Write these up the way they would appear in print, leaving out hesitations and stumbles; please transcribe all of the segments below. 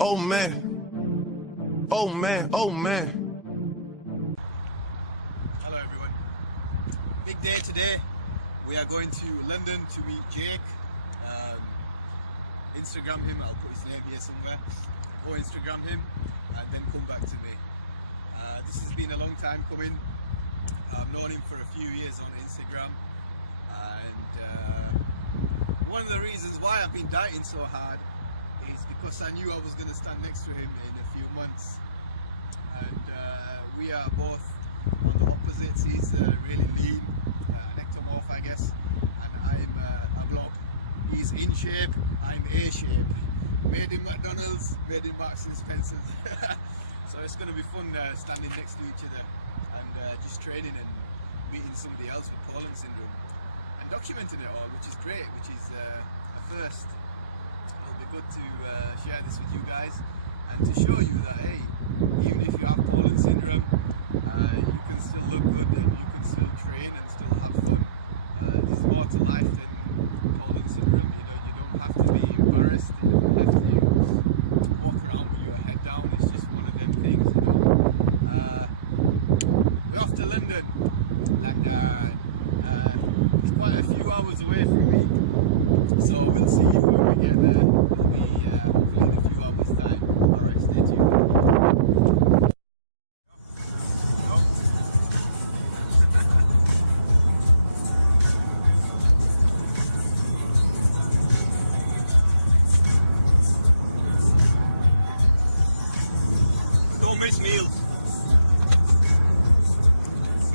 Oh man. Oh man. Oh man. Hello everyone. Big day today. We are going to London to meet Jake. Instagram him, I'll put his name here somewhere. Go Instagram him and then come back to me. This has been a long time coming. I've known him for a few years on Instagram, and one of the reasons why I've been dieting so hard is because I knew I was going to stand next to him in a few months, and we are both on the opposites. He's really lean, an ectomorph I guess, and I'm a blob. He's in shape, I'm A shape. Made in McDonald's, made in Marks and Spencer's. So it's going to be fun standing next to each other and just training and meeting somebody else with Poland syndrome and documenting it all, which is great, which is a first. It'll be good to share this with you guys and to show you that, hey, even if you have Poland syndrome, you can still look good and you can still train and still have fun. There's more to life than Poland syndrome. You know, you don't have to be embarrassed, you don't have to walk around with your head down. It's just one of them things, you know. We're off to London, and it's quite a few hours away from me, so we'll see you when we get there. It'll be hopefully in a few hours time. Alright, stay tuned. Don't miss meals.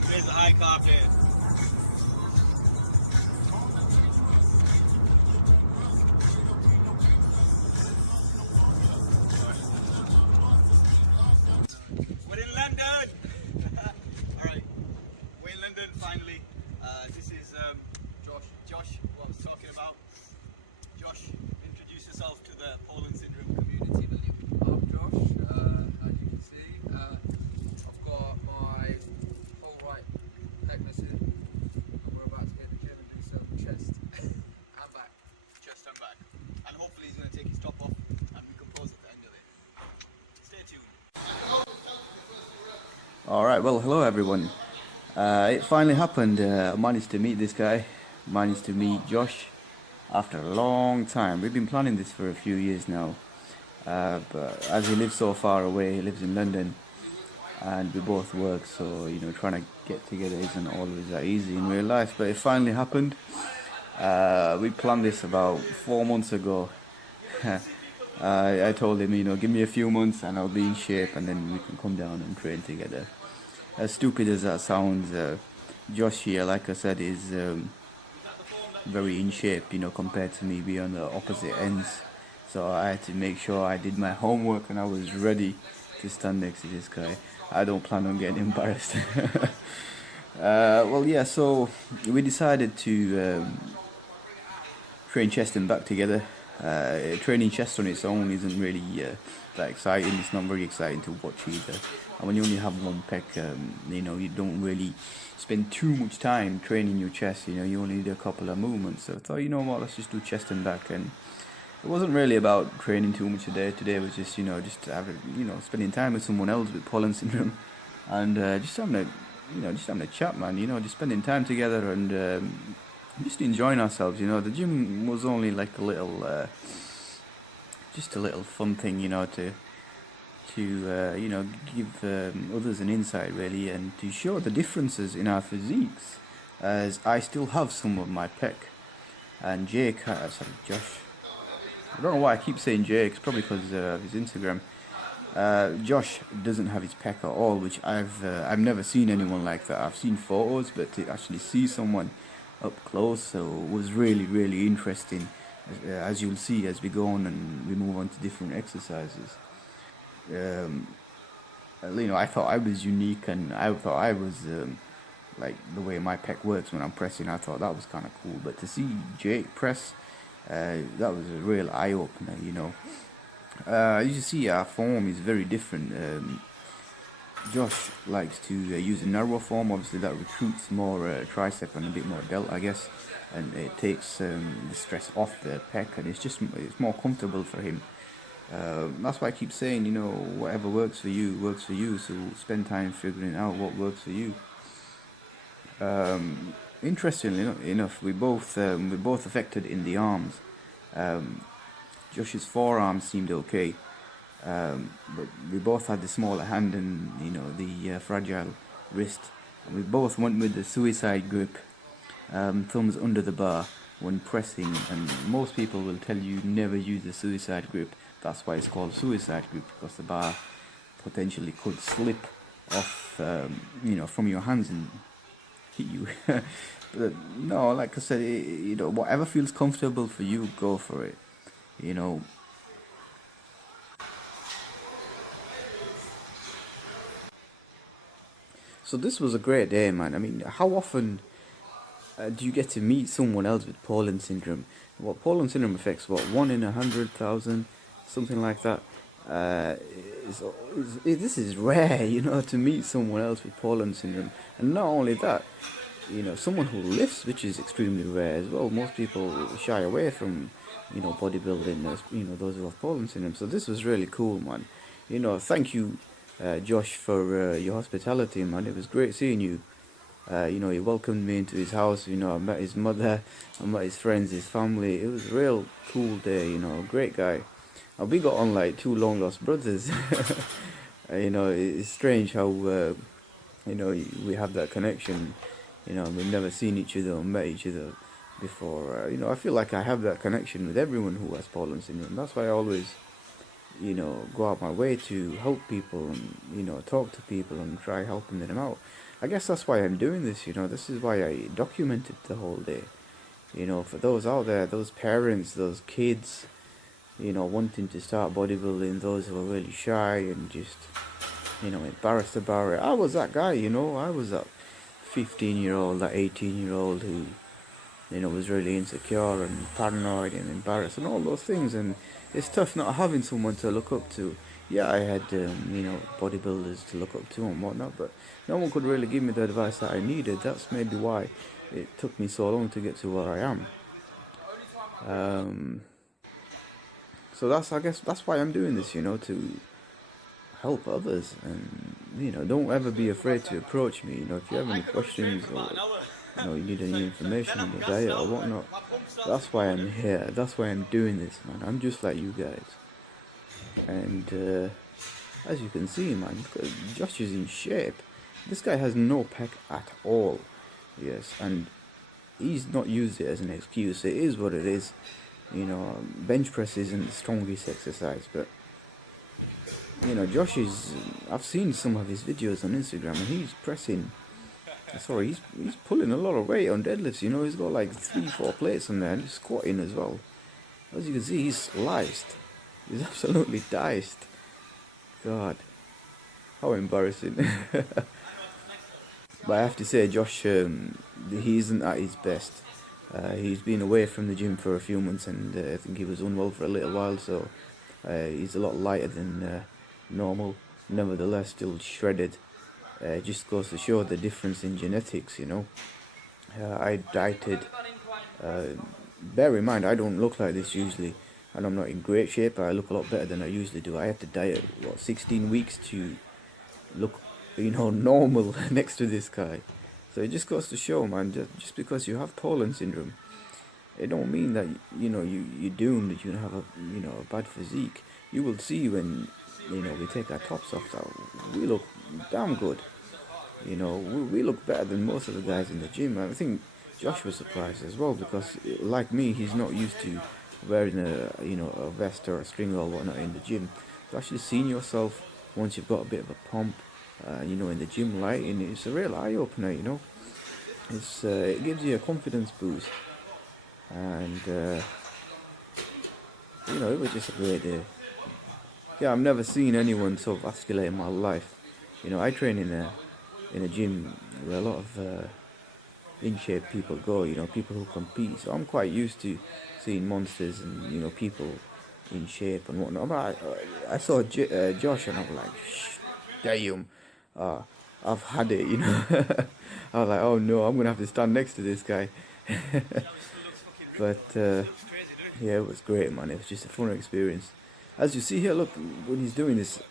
Today's a high carb day. We're in London! Alright, we're in London finally. This is Josh, who I was talking about. Josh, introduce yourself to the Poland syndrome community, will you? I'm Josh, as you can see, I've got my whole right pec missing, and we're about to get in the gym and do some chest and back. Chest and back. And hopefully he's going to take his top off and we can pause at the end of it. Stay tuned. Alright, well, hello everyone. It finally happened. I managed to meet this guy, managed to meet Josh after a long time. We've been planning this for a few years now, but as he lives so far away, he lives in London and we both work, so you know, trying to get together isn't always that easy in real life, but it finally happened. We planned this about 4 months ago. I told him, you know, give me a few months and I'll be in shape and then we can come down and train together. As stupid as that sounds, Josh here, like I said, is very in shape, you know, compared to me. We're on the opposite ends. So I had to make sure I did my homework and I was ready to stand next to this guy. I don't plan on getting embarrassed. Well, yeah, so we decided to train chest and back together. Training chest on its own isn't really that exciting. It's not very exciting to watch either. And when you only have one pec, you know, you don't really spend too much time training your chest. You know, you only do a couple of movements. So I thought, you know what, let's just do chest and back. And it wasn't really about training too much today. Today was just, you know, just having, you know, spending time with someone else with Poland syndrome, and just having a, you know, just having a chat, man. You know, just spending time together and just enjoying ourselves. You know, the gym was only like a little, just a little fun thing, you know, to you know, give others an insight really, and to show the differences in our physiques, as I still have some of my pec, and Jake, sorry, Josh, I don't know why I keep saying Jake, it's probably because of his Instagram. Josh doesn't have his pec at all, which I've never seen anyone like that. I've seen photos, but to actually see someone up close, so it was really interesting, as you'll see as we go on and we move on to different exercises. You know, I thought I was unique, and I thought I was like the way my pec works when I'm pressing. I thought that was kind of cool, but to see Jake press, that was a real eye-opener, you know. As you see, our form is very different. Josh likes to use a narrow form. Obviously that recruits more tricep and a bit more delt, I guess, and it takes the stress off the pec, and it's more comfortable for him. That's why I keep saying, you know, whatever works for you works for you. So spend time figuring out what works for you. Interestingly enough, we're both affected in the arms. Josh's forearm seemed okay, but we both had the smaller hand and, you know, the fragile wrist. And we both went with the suicide grip, thumbs under the bar when pressing. And most people will tell you never use the suicide grip. That's why it's called suicide grip, because the bar potentially could slip off, you know, from your hands and hit you. But no, like I said, you know, whatever feels comfortable for you, go for it. You know. So this was a great day, man. I mean, how often do you get to meet someone else with Poland syndrome? What Poland syndrome affects, what, 1 in 100,000, something like that. This is rare, you know, to meet someone else with Poland syndrome. And not only that, you know, someone who lifts, which is extremely rare as well. Most people shy away from, you know, bodybuilding, you know, those who have Poland syndrome. So this was really cool, man. You know, thank you, Josh, for your hospitality, man. It was great seeing you. You know, he welcomed me into his house. You know, I met his mother, I met his friends, his family. It was a real cool day, you know, great guy. We got on like two long lost brothers. You know, it's strange how, you know, we have that connection. You know, we've never seen each other or met each other before. You know, I feel like I have that connection with everyone who has Poland syndrome. That's why I always, you know, go out my way to help people and, you know, talk to people and try helping them out. I guess that's why I'm doing this, you know. This is why I documented the whole day. You know, for those out there, those parents, those kids, you know, wanting to start bodybuilding, those who are really shy and just, you know, embarrassed about it. I was that guy, you know. I was that 15-year-old, that 18-year-old who, you know, was really insecure and paranoid and embarrassed and all those things. And it's tough not having someone to look up to. Yeah, I had, you know, bodybuilders to look up to and whatnot, but no one could really give me the advice that I needed. That's maybe why it took me so long to get to where I am. So I guess that's why I'm doing this, you know, to help others. And, you know, don't ever be afraid to approach me. You know, if you have any questions or, you know, you need any information on the diet or whatnot, that's why I'm here. That's why I'm doing this, man. I'm just like you guys. And as you can see, man, Josh is in shape. This guy has no pec at all. Yes, and he's not used it as an excuse. It is what it is. You know, bench press isn't the strongest exercise, but, you know, Josh is, I've seen some of his videos on Instagram, and he's pressing, sorry, he's pulling a lot of weight on deadlifts, you know. He's got like 3-4 plates on there, and he's squatting as well. As you can see, he's sliced. He's absolutely diced. God, how embarrassing. But I have to say, Josh, he isn't at his best. He's been away from the gym for a few months, and I think he was unwell for a little while, so he's a lot lighter than normal. Nevertheless, still shredded. Just goes to show the difference in genetics, you know. I dieted. Bear in mind, I don't look like this usually, and I'm not in great shape, but I look a lot better than I usually do. I had to diet, what, 16 weeks to look, you know, normal next to this guy. So it just goes to show, man, just because you have Poland syndrome, it don't mean that, you know, you're doomed, that you have a, you know, a bad physique. You will see when, you know, we take our tops off that we look damn good. You know, we look better than most of the guys in the gym. I think Josh was surprised as well, because like me, he's not used to wearing a, you know, a vest or a string or whatnot in the gym. So actually seeing yourself once you've got a bit of a pump, you know, in the gym light, and it's a real eye-opener, you know. It gives you a confidence boost, and you know, it was just a great day. Yeah, I've never seen anyone so vascular in my life. You know, I train in a gym where a lot of in-shape people go, you know, people who compete, so I'm quite used to seeing monsters and, you know, people in shape and whatnot. But I saw Josh, and I was like, damn, I've had it, you know. I was like, oh no, I'm gonna have to stand next to this guy. But yeah, it was great, man. It was just a fun experience. As you see here, look, when he's doing this,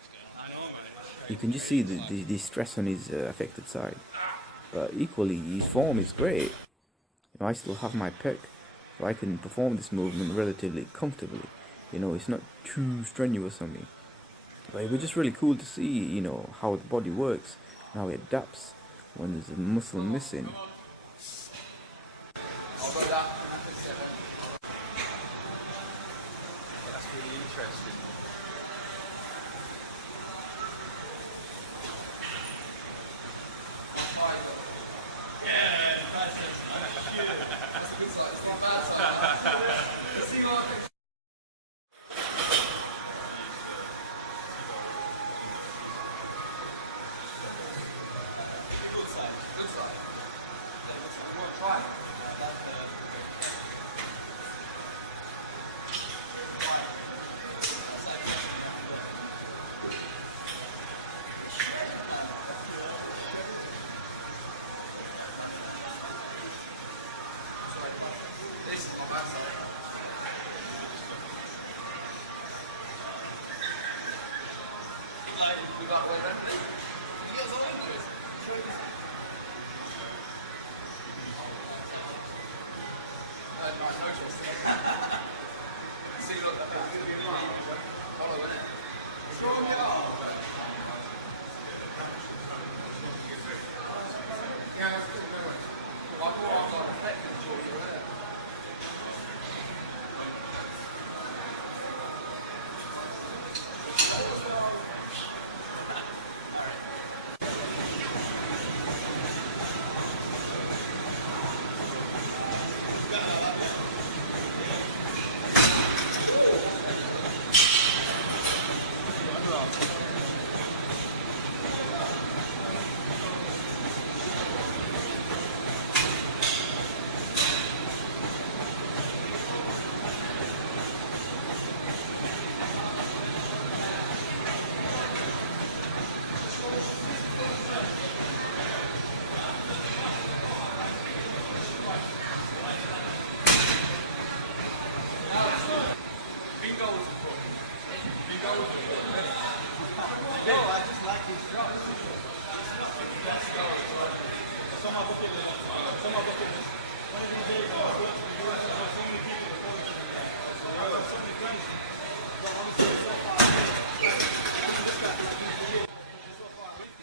you can just see the stress on his affected side. But equally, his form is great. You know, I still have my pec, so I can perform this movement relatively comfortably. You know, it's not too strenuous on me. But it was just really cool to see, you know, how the body works, and how it adapts when there's a muscle missing. That's really interesting.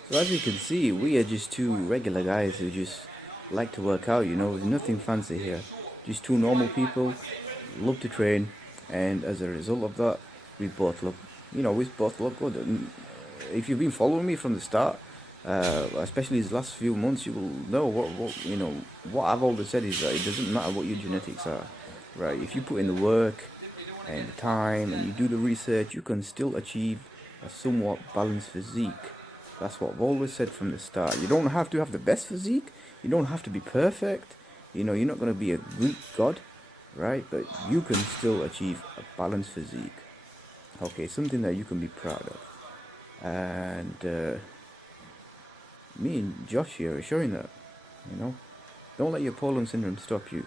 So as you can see, we are just two regular guys who just like to work out, you know, there's nothing fancy here. Just two normal people, love to train, and as a result of that, we both look good. And if you've been following me from the start, especially these last few months, you will know what I've always said is that it doesn't matter what your genetics are, right? If you put in the work and the time and you do the research, you can still achieve a somewhat balanced physique. That's what I've always said from the start. You don't have to have the best physique. You don't have to be perfect. You know, you're not going to be a Greek god, right? But you can still achieve a balanced physique. Okay, something that you can be proud of. And me and Josh here are showing that, you know. Don't let your Poland syndrome stop you.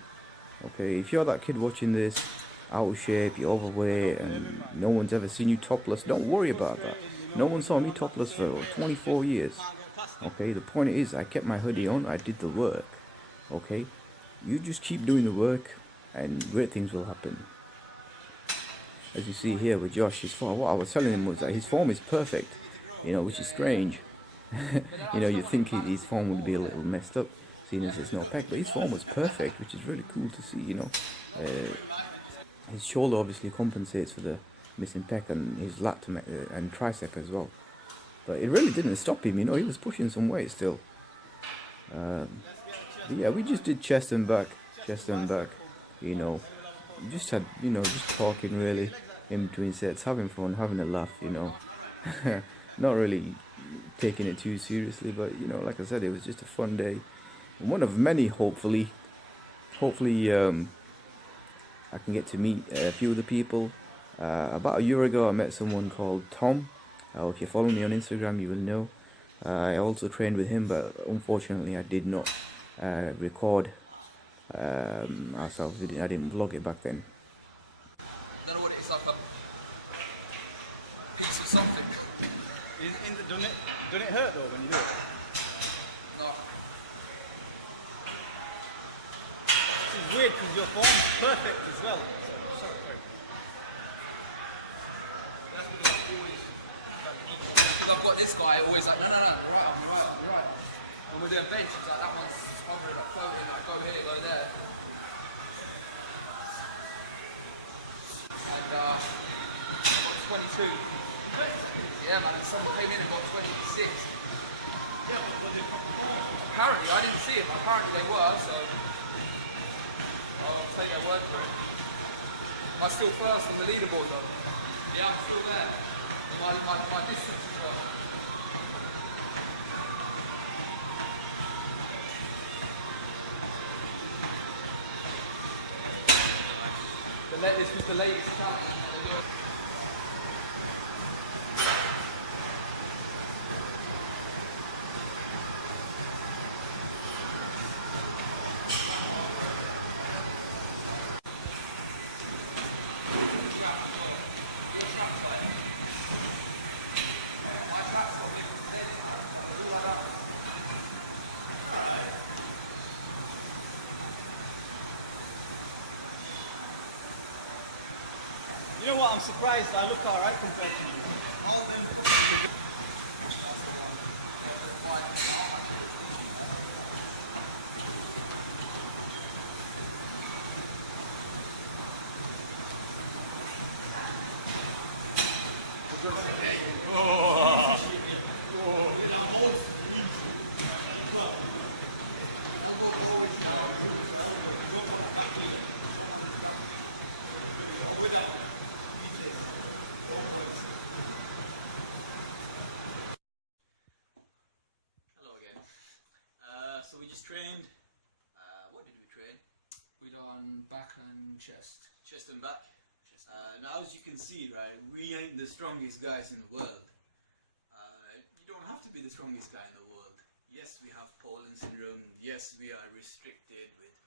Okay, if you're that kid watching this, out of shape, you're overweight, and no one's ever seen you topless, don't worry about that. No one saw me topless for 24 years. Okay, the point is, I kept my hoodie on, I did the work. Okay, you just keep doing the work, and great things will happen. As you see here with Josh, his form, what I was telling him was that his form is perfect, you know, which is strange. You know, you'd think his form would be a little messed up, seeing as there's no pec, but his form was perfect, which is really cool to see, you know. His shoulder obviously compensates for the missing pec, and his lat and tricep as well. But it really didn't stop him, you know, he was pushing some weight still. But yeah, we just did chest and back, you know. Just had, you know, just talking really in between sets, having fun, having a laugh, you know. Not really taking it too seriously, but, you know, like I said, it was just a fun day. And one of many, hopefully, I can get to meet a few of the people. About a year ago, I met someone called Tom. If you follow me on Instagram, you will know. I also trained with him, but unfortunately, I did not record ourselves. I didn't vlog it back then. something. Doesn't it hurt though when you do it? No. It's weird because your form's perfect as well. Sorry. That's because I'm always, because I've got this guy always like, no, you're right. When we're doing bench, he's like, that one's hovering, like floating, like go here, go there. And I got 22. Yeah, man, someone came in and got 26. Apparently, I didn't see it, but apparently they were, so I'll take their word for it. Am I still first on the leaderboard though? Yeah, I'm still there. My distance is well. This was the latest challenge. You know what? I'm surprised. I look alright compared to you. So we just trained. What did we train? We done back and chest. Chest and back. Now, as you can see, right, we ain't the strongest guys in the world. You don't have to be the strongest guy in the world. Yes, we have Poland syndrome. Yes, we are restricted with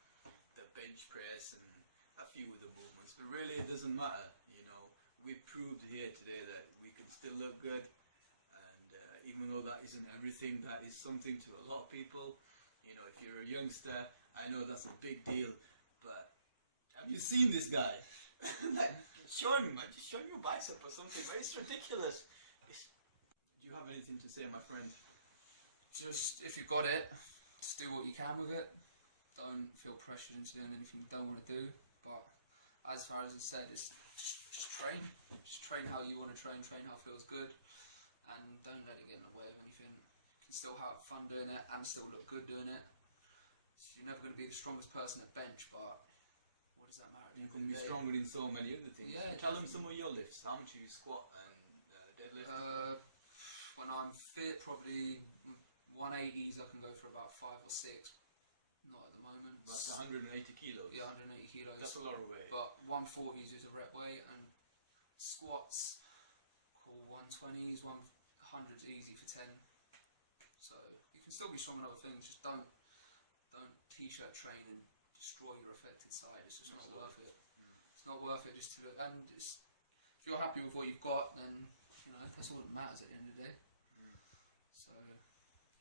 the bench press and a few of the movements. But really, it doesn't matter. You know, we proved here today that we can still look good. And even though that isn't everything, that is something to a lot of people. You know, if you're a youngster, I know that's a big deal, but have you seen this guy? Like, show him, man, just show him your bicep or something, but it's ridiculous. Do you have anything to say, my friend? Just, if you've got it, just do what you can with it. Don't feel pressured into doing anything you don't want to do, but as far as I said, it's just train. Just train how you want to train how it feels good, and don't let it get in the way of anything. You can still have fun doing it and still look good doing it. So you're never going to be the strongest person at bench, but what does that matter? You can be stronger in so many other things. Yeah, tell them some of your lifts. How much you squat and deadlift? When I'm fit, probably 180s I can go for about 5 or 6. Not at the moment. That's 180 kilos. Yeah, 180 kilos. That's a lot of weight. But 140s is a rep weight, and squats, cool, 120s, 100s easy for 10. So you can still be strong in other things. Just don't t-shirt train and destroy your affected side. It's just not worth it. It's not worth it just to, and it's, if you're happy with what you've got, then you know that's all that matters at the end of the day. So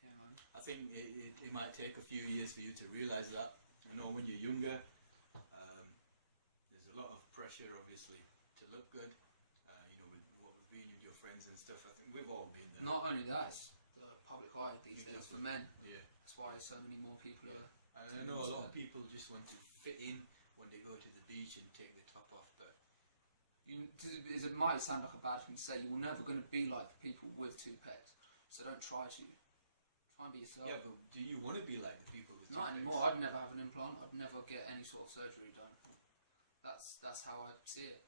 yeah, man. I think it might take a few years for you to realise that. You know, when you're younger, there's a lot of pressure, obviously, to look good. You know, with what we've been with your friends and stuff. I think we've all been there. Not only that, it's the public eye these days for men. Yeah. That's why so many more people are. And I know a lot of people just want to fit in when they go to the beach and take the top off, but It might sound like a bad thing to say. You're never going to be like the people with 2 pecs, so don't try to. Try and be yourself. yeah, but do you want to be like the people with 2 Not pecs? anymore. I'd never have an implant. I'd never get any sort of surgery done. That's how I see it.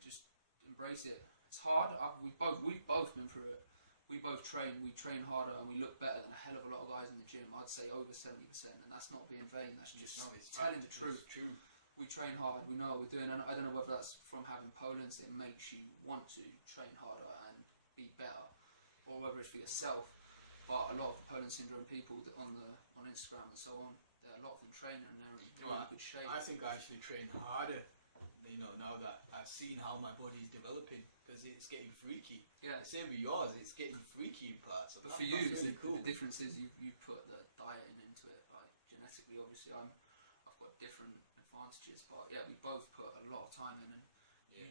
Just embrace it. It's hard. We've both been through it. We both train. We train harder and we look better than a hell of a lot of guys in the gym. I'd say over 70%, and that's not being vain. That's just telling the truth. It's true. We train hard. We know what we're doing, and I don't know whether that's from having Poland's. It makes you want to train harder and be better, or whether it's for yourself. But a lot of Poland syndrome people on Instagram and so on, a lot of them train and they're in really good shape. I think I actually train harder. You know, now that I've seen how my body is developing, because because it's getting freaky. Yeah. Same with yours, it's getting freaky in parts. So But for you, that's really cool. the difference is you put the dieting into it. Like genetically, obviously, I've got different advantages, but yeah, we both put a lot of time in, and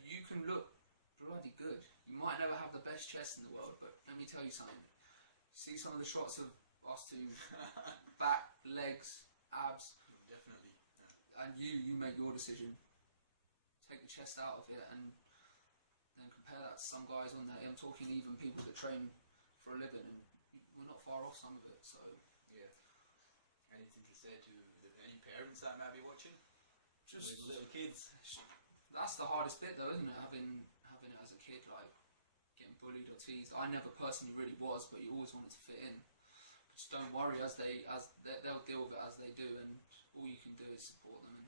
you can look bloody good. You might never have the best chest in the world, but let me tell you something. See some of the shots of us two, back, legs, abs. Definitely. Yeah. And you make your decision. Take the chest out of it and then compare that to some guys on there. I'm talking even people that train for a living, and we're not far off some of it. So yeah. Anything to say to any parents that might be watching? Just with little kids. That's the hardest bit, though, isn't it? Having it as a kid, like getting bullied or teased. I never personally really was, but you always wanted to fit in. Just don't worry, they'll deal with it as they do, and all you can do is support them.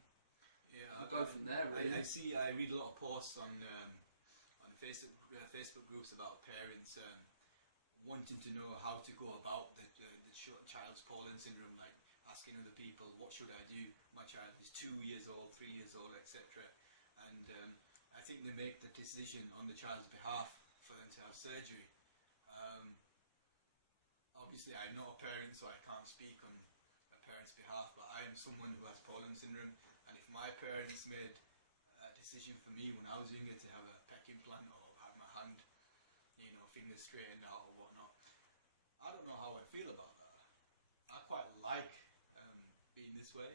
Yeah, I'll go from there. Really. I read a lot of posts on Facebook groups about parents wanting to know how to go about the child's Poland syndrome, like asking other people, what should I do? My child is 2 years old, 3 years old, etc. And I think they make the decision on the child's behalf for them to have surgery. Obviously, I'm not a parent, so I can't speak on a parent's behalf, but I am someone who has Poland syndrome, and if my parents made a decision for me when I was younger to have a pec implant or have my hand, fingers straightened out or whatnot, I don't know how I feel about that. I quite like being this way.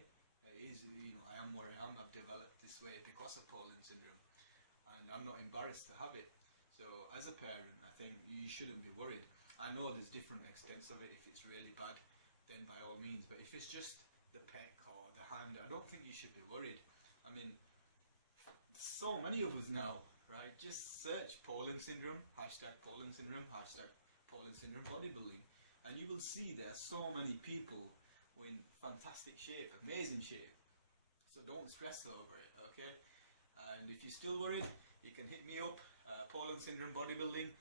It is, I am where I am. I've developed this way because of Poland syndrome, and I'm not embarrassed to have it. So as a parent, I think you shouldn't be worried. I know there's different extents of it. If it's really bad, then by all means. But if it's just the pec or the hand, I don't think you should be worried. I mean, so many of us now, right? Just search Poland syndrome, Poland syndrome, Poland syndrome bodybuilding, and you will see there are so many people in fantastic shape, amazing shape. So don't stress over it, okay? And if you're still worried, you can hit me up, Poland syndrome bodybuilding.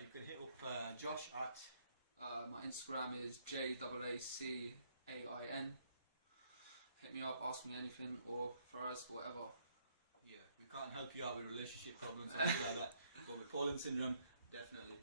You can hit up Josh at... my Instagram is JAACAIN. Hit me up, ask me anything, or for us, whatever. Yeah, we can't help you out with relationship problems or anything like that, but with Poland syndrome, definitely